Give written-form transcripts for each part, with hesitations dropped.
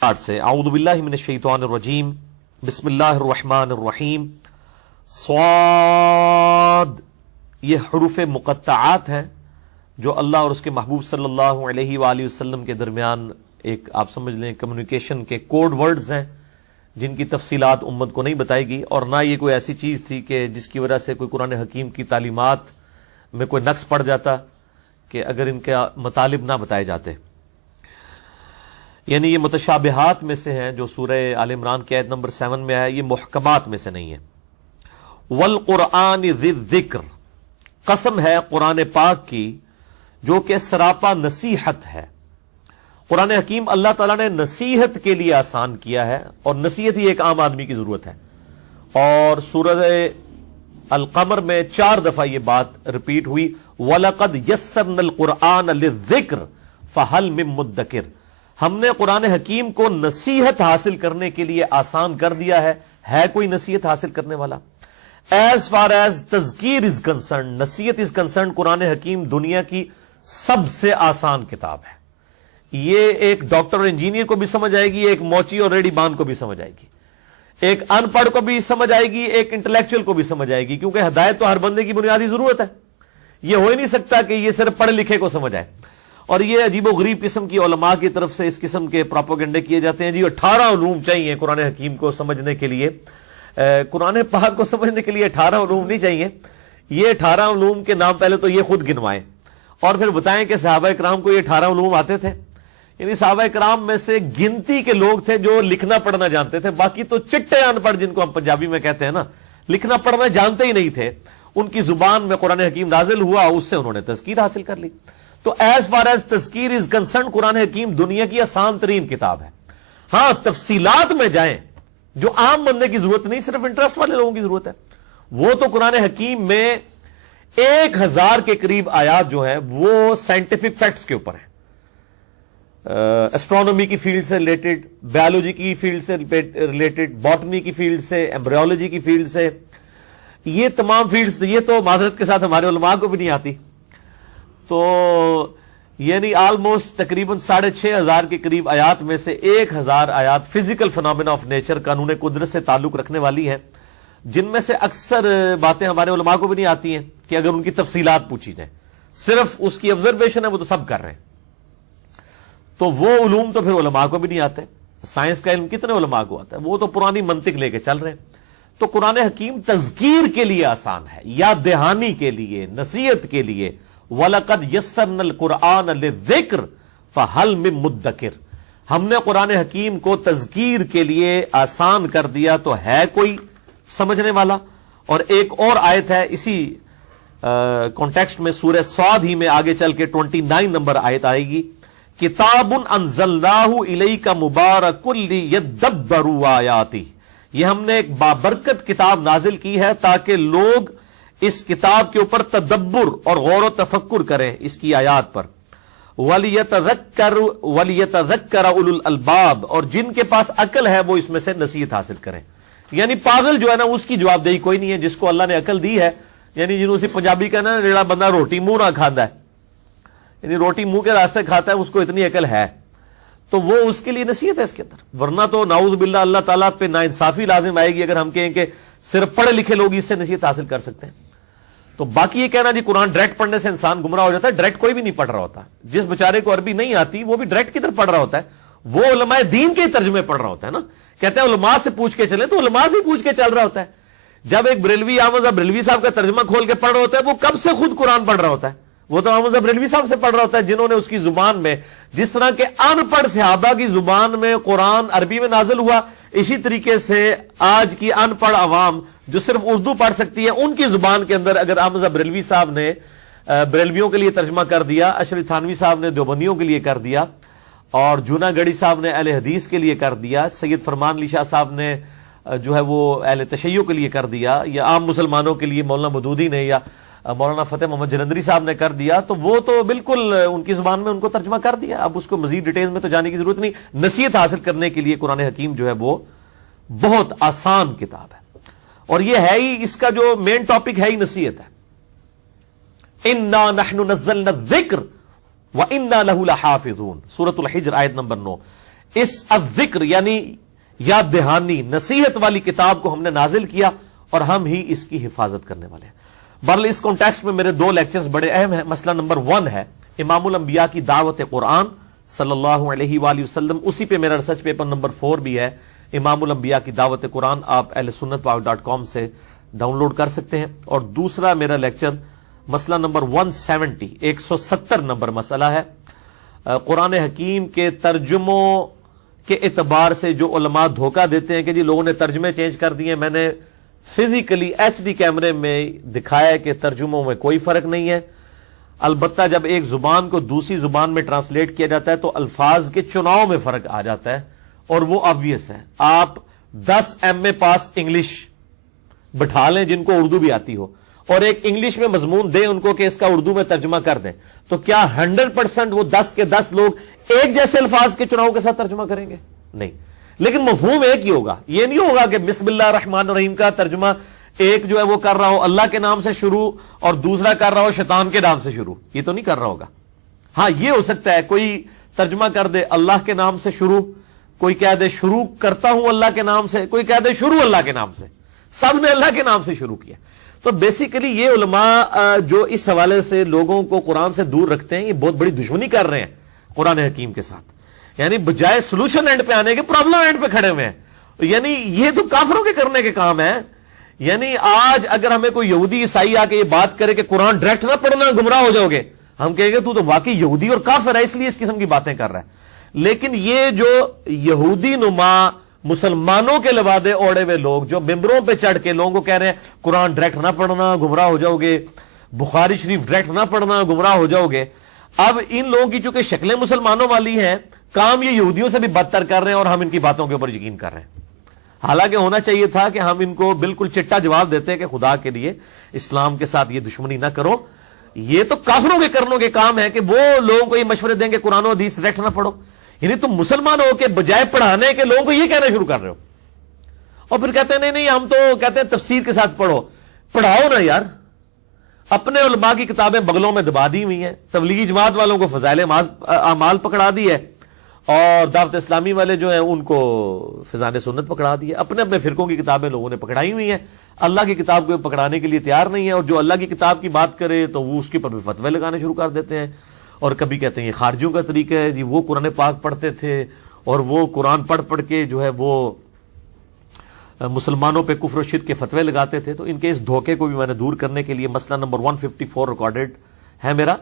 سے اعوذ باللہ من الشیطان الرجیم بسم اللہ الرحمن الرحیم صاد، یہ حروف مقطعات ہیں جو اللہ اور اس کے محبوب صلی اللہ علیہ وآلہ وسلم کے درمیان ایک آپ سمجھ لیں کمیونیکیشن کے کوڈ ورڈز ہیں جن کی تفصیلات امت کو نہیں بتائی گئی، اور نہ یہ کوئی ایسی چیز تھی کہ جس کی وجہ سے کوئی قرآن حکیم کی تعلیمات میں کوئی نقص پڑ جاتا کہ اگر ان کے مطالب نہ بتائے جاتے۔ یعنی یہ متشابہات میں سے ہیں جو سورہ آل عمران کی آیت نمبر 7 میں ہے، یہ محکمات میں سے نہیں ہے۔ والقرآن ذی الذکر، قسم ہے قرآن پاک کی جو کہ سراپا نصیحت ہے۔ قرآن حکیم اللہ تعالیٰ نے نصیحت کے لیے آسان کیا ہے، اور نصیحت ہی ایک عام آدمی کی ضرورت ہے، اور سورہ القمر میں 4 دفعہ یہ بات ریپیٹ ہوئی، وَلَقَدْ يَسَّرْنَا الْقُرْآنَ لِلذِّكْرِ فَهَلْ مِن مُدَّكِرٍ، ہم نے قرآن حکیم کو نصیحت حاصل کرنے کے لیے آسان کر دیا ہے کوئی نصیحت حاصل کرنے والا؟ ایز فار ایز تذکیر از کنسرن، نصیحت از کنسرن، قرآن حکیم دنیا کی سب سے آسان کتاب ہے۔ یہ ایک ڈاکٹر اور انجینئر کو بھی سمجھ آئے گی، ایک موچی اور ریڈی بان کو بھی سمجھ آئے گی، ایک ان پڑھ کو بھی سمجھ آئے گی، ایک انٹلیکچوئل کو بھی سمجھ آئے گی، کیونکہ ہدایت تو ہر بندے کی بنیادی ضرورت ہے۔ یہ ہو ہی نہیں سکتا کہ یہ صرف پڑھے لکھے کو سمجھ آئے۔ اور یہ عجیب و غریب قسم کی علماء کی طرف سے اس قسم کے پروپیگنڈے کیے جاتے ہیں، جی 18 علوم چاہیے قرآن حکیم کو سمجھنے کے لیے۔ قرآن پاک کو سمجھنے کے لیے 18 علوم نہیں چاہیے، یہ 18 علوم کے نام پہلے تو یہ خود گنوائیں اور پھر بتائیں کہ صحابہ کرام کو یہ 18 علوم آتے تھے۔ یعنی صحابہ کرام میں سے گنتی کے لوگ تھے جو لکھنا پڑھنا جانتے تھے، باقی تو چٹے ان پڑھ جن کو ہم پنجابی میں کہتے ہیں نا، لکھنا پڑھنا جانتے ہی نہیں تھے۔ ان کی زبان میں قرآن حکیم نازل ہوا، اس سے انہوں نے تذکیر حاصل کر لی۔ تو ایز فار ایز تذکیر از کنسرن، قرآن حکیم دنیا کی آسان ترین کتاب ہے۔ ہاں تفصیلات میں جائیں جو عام بندے کی ضرورت نہیں، صرف انٹرسٹ والے لوگوں کی ضرورت ہے، وہ تو قرآن حکیم میں 1000 کے قریب آیات جو ہے وہ سائنٹیفک فیکٹس کے اوپر ہیں، اسٹرانومی کی فیلڈ سے ریلیٹڈ، بایولوجی کی فیلڈ سے ریلیٹڈ، باٹنی کی فیلڈ سے، ایمبریولوجی کی فیلڈ سے، یہ تمام فیلڈز، یہ تو معذرت کے ساتھ ہمارے علماء کو بھی نہیں آتی۔ تو یعنی آلموسٹ تقریباً 6500 کے قریب آیات میں سے 1000 آیات فزیکل فنامنا آف نیچر، قانون قدرت سے تعلق رکھنے والی ہیں، جن میں سے اکثر باتیں ہمارے علماء کو بھی نہیں آتی ہیں کہ اگر ان کی تفصیلات پوچھی جائیں، صرف اس کی آبزرویشن ہے، وہ تو سب کر رہے ہیں۔ تو وہ علوم تو پھر علماء کو بھی نہیں آتے۔ سائنس کا علم کتنے علماء کو آتا ہے؟ وہ تو پرانی منطق لے کے چل رہے ہیں۔ تو قرآن حکیم تذکیر کے لیے آسان ہے، یاد دہانی کے لیے، نصیحت کے لیے۔ وَلَقَدْ يَسَّرْنَا الْقُرْآنَ لِلذِّكْرِ فَهَلْ مِن مُدَّكِرٍ، ہم نے قرآن حکیم کو تذکیر کے لیے آسان کر دیا تو ہے کوئی سمجھنے والا؟ اور ایک اور آیت ہے اسی کانٹیکسٹ میں، سورہ صاد ہی میں آگے چل کے 29 نمبر آیت آئے گی، کتاب انزلناہ الیک مبارک لیدبروا آیاتہ، یہ ہم نے ایک بابرکت کتاب نازل کی ہے تاکہ لوگ اس کتاب کے اوپر تدبر اور غور و تفکر کریں اس کی آیات پر۔ وَلِيَتَذَكَّرَ أُولُو الْأَلْبَابِ، اور جن کے پاس عقل ہے وہ اس میں سے نصیحت حاصل کریں۔ یعنی پاگل جو ہے نا اس کی جواب دہی کوئی نہیں ہے، جس کو اللہ نے عقل دی ہے، یعنی جنہوں سے پنجابی کا نا جڑا بندہ روٹی منہ نہ کھاندا ہے، یعنی روٹی منہ کے راستے کھاتا ہے، اس کو اتنی عقل ہے تو وہ اس کے لیے نصیحت ہے اس کے اندر، ورنہ تو نعوذ باللہ اللہ تعالیٰ پہ ناانصافی لازم آئے گی اگر ہم کہیں کہ صرف پڑھے لکھے لوگ اس سے نصیحت حاصل کر سکتے ہیں۔ تو باقی یہ کہنا جی قرآن ڈائریکٹ پڑھنے سے انسان گمراہ ہو جاتا ہے، ڈائریکٹ کوئی بھی نہیں پڑھ رہا ہوتا، جس بیچارے کو عربی نہیں آتی وہ بھی ڈائریکٹ کدھر پڑھ رہا ہوتا ہے، وہ علماء دین کے ترجمے پڑھ رہا ہوتا ہے نا، کہتے ہیں علماء سے پوچھ کے چلیں، تو علماء سے پوچھ کے چل رہا ہوتا ہے۔ جب ایک بریلوی احمد بریلوی صاحب کا ترجمہ کھول کے پڑھ رہا ہوتا ہے، وہ کب سے خود قرآن پڑھ رہا ہوتا ہے، وہ تو احمد بریلوی صاحب سے پڑھ رہا ہوتا ہے جنہوں نے اس کی زبان میں، جس طرح کے ان پڑھ صحابہ کی زبان میں قرآن عربی میں نازل ہوا، اسی طریقے سے آج کی ان پڑھ عوام جو صرف اردو پڑھ سکتی ہے، ان کی زبان کے اندر اگر احمد بریلوی صاحب نے بریلویوں کے لیے ترجمہ کر دیا، اشرف تھانوی صاحب نے دیوبندیوں کے لیے کر دیا، اور جونا گڑھی صاحب نے اہل حدیث کے لیے کر دیا، سید فرمان علی شاہ صاحب نے جو ہے وہ اہل تشیع کے لیے کر دیا، یا عام مسلمانوں کے لیے مولانا مودودی نے یا مولانا فتح محمد جلندری صاحب نے کر دیا، تو وہ تو بالکل ان کی زبان میں ان کو ترجمہ کر دیا، اب اس کو مزید ڈیٹیل میں تو جانے کی ضرورت نہیں۔ نصیحت حاصل کرنے کے لیے قرآن حکیم جو ہے وہ بہت آسان کتاب ہے، اور یہ ہے ہی اس کا جو مین ٹاپک ہے ہی نصیحت ہے۔ اِنَّا نَحْنُ نَزَّلْنَا الذِّكْرَ وَإِنَّا لَهُ لَحَافِظُونَ، سورۃ الحجر آیت نمبر 9۔ اس الذکر یعنی یاد دہانی نصیحت والی کتاب کو ہم نے نازل کیا اور ہم ہی اس کی حفاظت کرنے والے ہیں. بہرحال اس کانٹیکسٹ میں میرے دو لیکچرز بڑے اہم ہیں. مسئلہ نمبر 1 ہے امام الانبیاء کی دعوت قرآن صلی اللہ علیہ وآلہ وسلم. اسی پہ میرا ریسرچ پیپر نمبر 4 بھی ہے, امام الانبیاء کی دعوت قرآن. آپ ahlsunnatpawak.com سے ڈاؤن لوڈ کر سکتے ہیں. اور دوسرا میرا لیکچر مسئلہ نمبر 170 170 نمبر مسئلہ ہے, قرآن حکیم کے ترجموں کے اعتبار سے جو علماء دھوکہ دیتے ہیں کہ جی لوگوں نے ترجمے چینج کر دیے. میں نے فزیکلی HD کیمرے میں دکھایا کہ ترجموں میں کوئی فرق نہیں ہے. البتہ جب ایک زبان کو دوسری زبان میں ٹرانسلیٹ کیا جاتا ہے تو الفاظ کے چناؤ میں فرق آ جاتا ہے, اور وہ آبویس ہے. آپ 10 MA پاس انگلش بٹھا لیں جن کو اردو بھی آتی ہو, اور ایک انگلش میں مضمون دیں ان کو کہ اس کا اردو میں ترجمہ کر دیں, تو کیا 100% وہ 10 کے 10 لوگ ایک جیسے الفاظ کے چناؤ کے ساتھ ترجمہ کریں گے؟ نہیں. لیکن مفہوم ایک ہی ہوگا. یہ نہیں ہوگا کہ بسم اللہ الرحمن الرحیم کا ترجمہ ایک جو ہے وہ کر رہا ہو اللہ کے نام سے شروع اور دوسرا کر رہا ہو شیطان کے نام سے شروع. یہ تو نہیں کر رہا ہوگا. ہاں یہ ہو سکتا ہے کوئی ترجمہ کر دے اللہ کے نام سے شروع, کوئی کہہ دے شروع کرتا ہوں اللہ کے نام سے, کوئی کہہ دے شروع اللہ کے نام سے. سب نے اللہ کے نام سے شروع کیا. تو بیسیکلی یہ علماء جو اس حوالے سے لوگوں کو قرآن سے دور رکھتے ہیں یہ بہت بڑی دشمنی کر رہے ہیں قرآن حکیم کے ساتھ. یعنی بجائے سولوشن اینڈ پہ آنے کے پرابلم اینڈ پہ کھڑے ہوئے ہیں. یعنی یہ تو کافروں کے کرنے کے کام ہے. یعنی آج اگر ہمیں کوئی یہودی عیسائی آ کے یہ بات کرے کہ قرآن ڈائریکٹ نہ پڑھنا گمراہ ہو جاؤ گے, ہم کہیں گے تو واقعی یہودی اور کافر ہے اس لیے اس قسم کی باتیں کر رہا ہے. لیکن یہ جو یہودی نما مسلمانوں کے لبادے اوڑے ہوئے لوگ جو ممبروں پہ چڑھ کے لوگوں کو کہہ رہے ہیں قرآن ڈائریکٹ نہ پڑھنا گمراہ ہو جاؤ گے, بخاری شریف ڈائریکٹ نہ پڑھنا گمراہ ہو جاؤ گے. اب ان لوگوں کی چونکہ شکلیں مسلمانوں والی ہیں, کام یہ یہودیوں سے بھی بدتر کر رہے ہیں اور ہم ان کی باتوں کے اوپر یقین کر رہے ہیں. حالانکہ ہونا چاہیے تھا کہ ہم ان کو بالکل چٹا جواب دیتے کہ خدا کے لیے اسلام کے ساتھ یہ دشمنی نہ کرو. یہ تو کافروں کے کرنوں کے کام ہے کہ وہ لوگوں کو یہ مشورے دیں کہ قرآن و حدیث ڈائریکٹ نہ پڑھو. یعنی تم مسلمان ہو کے بجائے پڑھانے کے لوگوں کو یہ کہنا شروع کر رہے ہو, اور پھر کہتے ہیں نہیں ہم تو کہتے ہیں تفسیر کے ساتھ پڑھو. پڑھاؤ نا یار. اپنے علماء کی کتابیں بغلوں میں دبا دی ہوئی ہیں, تبلیغی جماعت والوں کو فضائل اعمال پکڑا دی ہے, اور دعوت اسلامی والے جو ہیں ان کو فضائل سنت پکڑا دی ہے. اپنے اپنے فرقوں کی کتابیں لوگوں نے پکڑائی ہوئی ہیں, اللہ کی کتاب کو پکڑانے کے لیے تیار نہیں ہے. اور جو اللہ کی کتاب کی بات کرے تو وہ اس کے اوپر بھی فتوے لگانے شروع کر دیتے ہیں, اور کبھی کہتے ہیں یہ خارجیوں کا طریقہ ہے جی, وہ قرآن پاک پڑھتے تھے اور وہ قرآن پڑھ پڑھ کے جو ہے وہ مسلمانوں پہ کفر و شرک کے فتوے لگاتے تھے. تو ان کے اس دھوکے کو بھی میں نے دور کرنے کے لیے مسئلہ نمبر 154 ریکارڈڈ ہے میرا,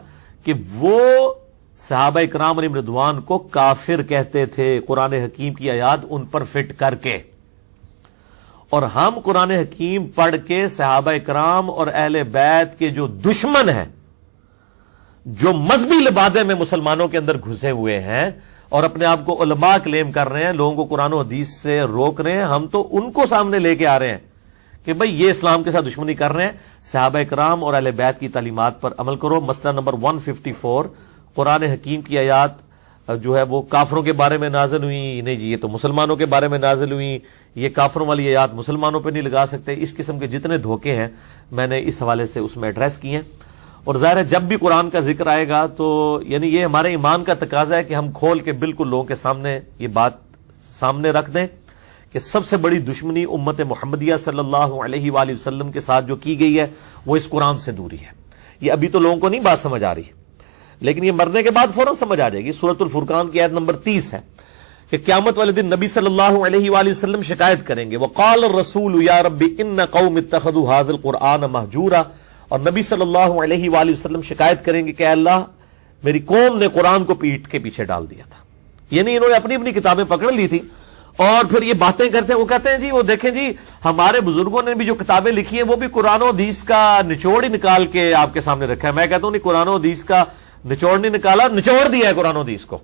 کہ وہ صحابہ کرام علیہم رضوان کو کافر کہتے تھے قرآن حکیم کی آیات ان پر فٹ کر کے, اور ہم قرآن حکیم پڑھ کے صحابہ کرام اور اہل بیت کے جو دشمن ہیں, جو مذہبی لبادے میں مسلمانوں کے اندر گھسے ہوئے ہیں اور اپنے آپ کو علماء کلیم کر رہے ہیں, لوگوں کو قرآن و حدیث سے روک رہے ہیں, ہم تو ان کو سامنے لے کے آ رہے ہیں کہ بھئی یہ اسلام کے ساتھ دشمنی کر رہے ہیں. صحابہ کرام اور اہل بیت کی تعلیمات پر عمل کرو. مسئلہ نمبر 154, قرآن حکیم کی آیات جو ہے وہ کافروں کے بارے میں نازل ہوئی, نہیں جی یہ تو مسلمانوں کے بارے میں نازل ہوئی, یہ کافروں والی آیات مسلمانوں پہ نہیں لگا سکتے. اس قسم کے جتنے دھوکے ہیں میں نے اس حوالے سے اس میں ایڈریس کیے ہیں. اور ظاہر ہے جب بھی قرآن کا ذکر آئے گا تو یعنی یہ ہمارے ایمان کا تقاضا ہے کہ ہم کھول کے بالکل لوگوں کے سامنے یہ بات سامنے رکھ دیں کہ سب سے بڑی دشمنی امت محمدیہ صلی اللہ علیہ وآلہ وسلم کے ساتھ جو کی گئی ہے وہ اس قرآن سے دوری ہے. یہ ابھی تو لوگوں کو نہیں بات سمجھ آ رہی, لیکن یہ مرنے کے بعد فوراً سمجھ آ جائے گی. سورۃ الفرقان کی آیت نمبر 30 ہے کہ قیامت والے دن نبی صلی اللہ علیہ وآلہ وسلم شکایت کریں گے, وقال الرسول یا رب ان قوم اتخذوا هذا القرآن مہجورا, اور نبی صلی اللہ علیہ وآلہ وسلم شکایت کریں گے کہ اے اللہ میری قوم نے قرآن کو پیٹ کے پیچھے ڈال دیا تھا. یعنی انہوں نے اپنی اپنی کتابیں پکڑ لی تھی اور پھر یہ باتیں کرتے ہیں. وہ کہتے ہیں جی وہ دیکھیں جی ہمارے بزرگوں نے بھی جو کتابیں لکھی ہیں وہ بھی قرآن و حدیث کا نچوڑ ہی نکال کے آپ کے سامنے رکھا ہے. میں کہتا ہوں نہیں, قرآن و حدیث کا نچوڑ نہیں نکالا, نچوڑ دیا ہے قرآن و حدیث کو.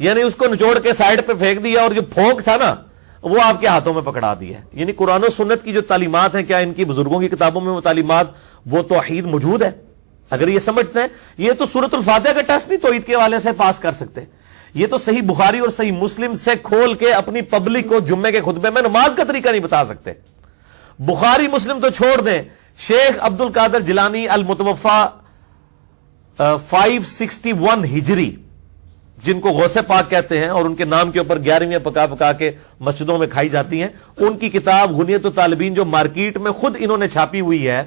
یعنی اس کو نچوڑ کے سائڈ پہ پھینک دیا, اور جو پھونک تھا نا وہ آپ کے ہاتھوں میں پکڑا دی ہے. یعنی قرآن و سنت کی جو تعلیمات ہیں, کیا ان کی بزرگوں کی کتابوں میں وہ تعلیمات وہ توحید موجود ہے؟ اگر یہ سمجھتے ہیں, یہ تو سورۃ الفاتحہ کا ٹیسٹ نہیں توحید کے حوالے سے پاس کر سکتے. یہ تو صحیح بخاری اور صحیح مسلم سے کھول کے اپنی پبلک کو جمعے کے خطبے میں نماز کا طریقہ نہیں بتا سکتے. بخاری مسلم تو چھوڑ دیں, شیخ عبد القادر جیلانی المتوفا 561 ہجری جن کو غوث پاک کہتے ہیں اور ان کے نام کے اوپر 11ویں پکا پکا کے مسجدوں میں کھائی جاتی ہیں، ان کی کتاب غنیت الطالبین جو مارکیٹ میں خود انہوں نے چھاپی ہوئی ہے،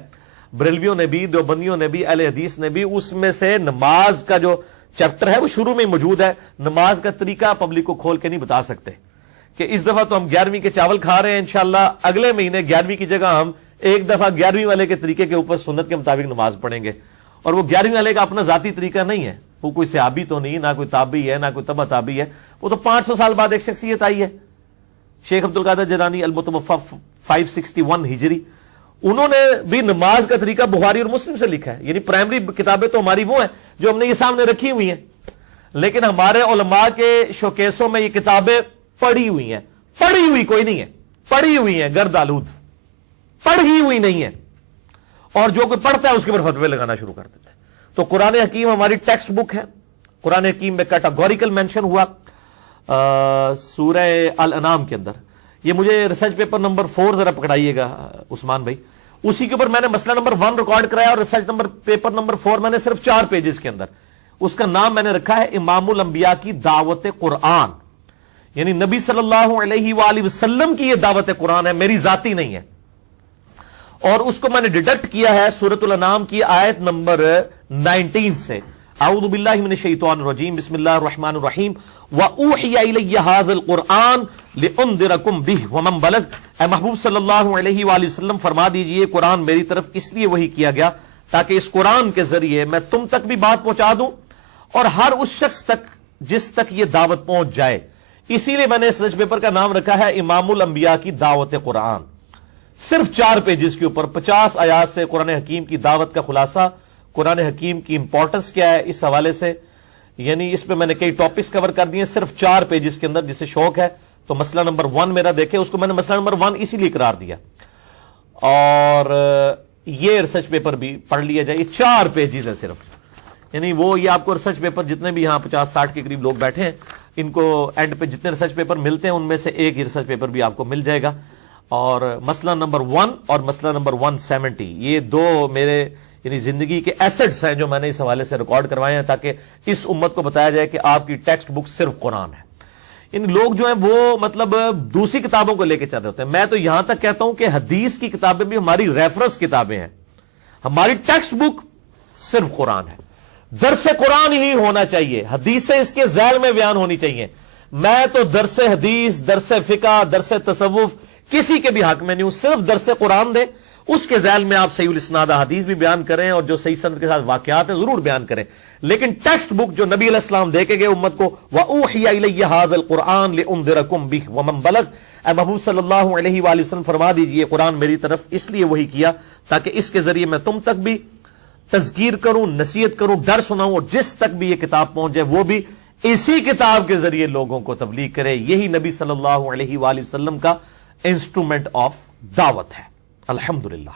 بریلویوں نے بھی، دیوبندیوں نے بھی، اہل حدیث نے بھی، اس میں سے نماز کا جو چیپٹر ہے وہ شروع میں موجود ہے۔ نماز کا طریقہ پبلک کو کھول کے نہیں بتا سکتے کہ اس دفعہ تو ہم 11ویں کے چاول کھا رہے ہیں، انشاءاللہ اگلے مہینے 11ویں کی جگہ ہم ایک دفعہ 11ویں والے کے طریقے کے اوپر سنت کے مطابق نماز پڑھیں گے، اور وہ 11ویں والے کا اپنا ذاتی طریقہ نہیں ہے، وہ کوئی صحابی تو نہیں، نہ کوئی تابعی ہے، نہ کوئی تبع تابعی ہے، وہ تو 500 سال بعد ایک شخصیت آئی ہے، شیخ عبد القادر جیلانی المتوفی 561 ہجری، انہوں نے بھی نماز کا طریقہ بخاری اور مسلم سے لکھا ہے۔ یعنی پرائمری کتابیں تو ہماری وہ ہیں جو ہم نے یہ سامنے رکھی ہوئی ہیں، لیکن ہمارے علماء کے شوکیسوں میں یہ کتابیں پڑھی ہوئی ہیں، پڑھی ہوئی کوئی نہیں ہے، پڑھی ہوئی ہیں گرد آلود، پڑھی ہوئی نہیں ہے، اور جو کوئی پڑھتا ہے اس کے اوپر فتوے لگانا شروع کر دیتا ہے۔ تو قرآن حکیم ہماری ٹیکسٹ بک ہے، قرآن حکیم میں کیٹاگوریکل مینشن ہوا سورہ الانعام کے اندر۔ یہ مجھے ریسرچ پیپر نمبر 4 ذرا پکڑائیے گا عثمان بھائی، اسی کے اوپر میں نے مسئلہ نمبر 1 ریکارڈ کرایا، اور ریسرچ پیپر نمبر 4 میں نے صرف 4 پیجز کے اندر اس کا نام میں نے رکھا ہے امام الانبیاء کی دعوت قرآن، یعنی نبی صلی اللہ علیہ وآلہ وسلم کی یہ دعوت قرآن ہے، میری ذاتی نہیں ہے۔ اور اس کو میں نے ڈیڈکٹ کیا ہے سورۃ الانعام کی آیت نمبر 19 سے، اعوذ باللہ من الشیطان الرجیم، بسم اللہ الرحمن الرحیم، وَأُوحِيَ إِلَيَّ هَذَا الْقُرْآنُ لِأُنذِرَكُم بِهِ وَمَن بَلَغَ۔ اے محبوب صلی اللہ علیہ وآلہ وسلم فرما دیجئے قرآن میری طرف اس لیے وحی کیا گیا تاکہ اس قرآن کے ذریعے میں تم تک بھی بات پہنچا دوں اور ہر اس شخص تک جس تک یہ دعوت پہنچ جائے۔ اسی لیے میں نے اس ریسرچ پیپر کا نام رکھا ہے امام الانبیاء کی دعوت قرآن۔ صرف 4 پیجز کے اوپر 50 آیات سے قرآن حکیم کی دعوت کا خلاصہ، قرآن حکیم کی امپورٹنس کیا ہے اس حوالے سے، یعنی اس پہ میں نے کئی ٹاپکس کور کر دیے صرف 4 پیجز کے اندر۔ جسے شوق ہے تو مسئلہ نمبر 1 میرا دیکھے، اس کو میں نے مسئلہ نمبر 1 اسی لیے قرار دیا، اور یہ ریسرچ پیپر بھی پڑھ لیا جائے، یہ 4 پیجز ہے صرف، یعنی وہ یہ آپ کو ریسرچ پیپر جتنے بھی یہاں 50-60 کے قریب لوگ بیٹھے ہیں، ان کو اینڈ پہ جتنے ریسرچ پیپر ملتے ہیں ان میں سے ایک ریسرچ پیپر بھی آپ کو مل جائے گا۔ اور مسئلہ نمبر 1 اور مسئلہ نمبر 170 یہ 2 میرے یعنی زندگی کے ایسٹس ہیں جو میں نے اس حوالے سے ریکارڈ کروائے ہیں تاکہ اس امت کو بتایا جائے کہ آپ کی ٹیکسٹ بک صرف قرآن ہے۔ یعنی لوگ جو ہیں وہ مطلب دوسری کتابوں کو لے کے چل رہے ہوتے ہیں، میں تو یہاں تک کہتا ہوں کہ حدیث کی کتابیں بھی ہماری ریفرنس کتابیں ہیں، ہماری ٹیکسٹ بک صرف قرآن ہے۔ درس قرآن ہی ہونا چاہیے، حدیثیں اس کے ذیل میں بیان ہونی چاہیے۔ میں تو درس حدیث، درس فقہ، درس تصوف کسی کے بھی حق میں نہیں ہوں، صرف درس قرآن دے، اس کے ذیل میں آپ صحیح الاسناد حدیث بھی بیان کریں اور جو صحیح سند کے ساتھ واقعات ہیں ضرور بیان کریں، لیکن ٹیکسٹ بک جو نبی علیہ السلام دے کے گئے امت کو، وَأُوحِيَ إِلَيَّ هَذَا الْقُرْآنُ لِأُنذِرَكُم بِهِ وَمَن بَلَغَ۔ اے محبوب صلی اللہ علیہ وآلہ وسلم فرما دیجئے قرآن میری طرف اس لیے وحی کیا تاکہ اس کے ذریعے میں تم تک بھی تذکیر کروں، نصیحت کروں، ڈر سناؤں، اور جس تک بھی یہ کتاب پہنچ جائے وہ بھی اسی کتاب کے ذریعے لوگوں کو تبلیغ کرے۔ یہی نبی صلی اللہ علیہ وآلہ وسلم کا انسٹرومنٹ آف دعوت ہے۔ الحمدللہ۔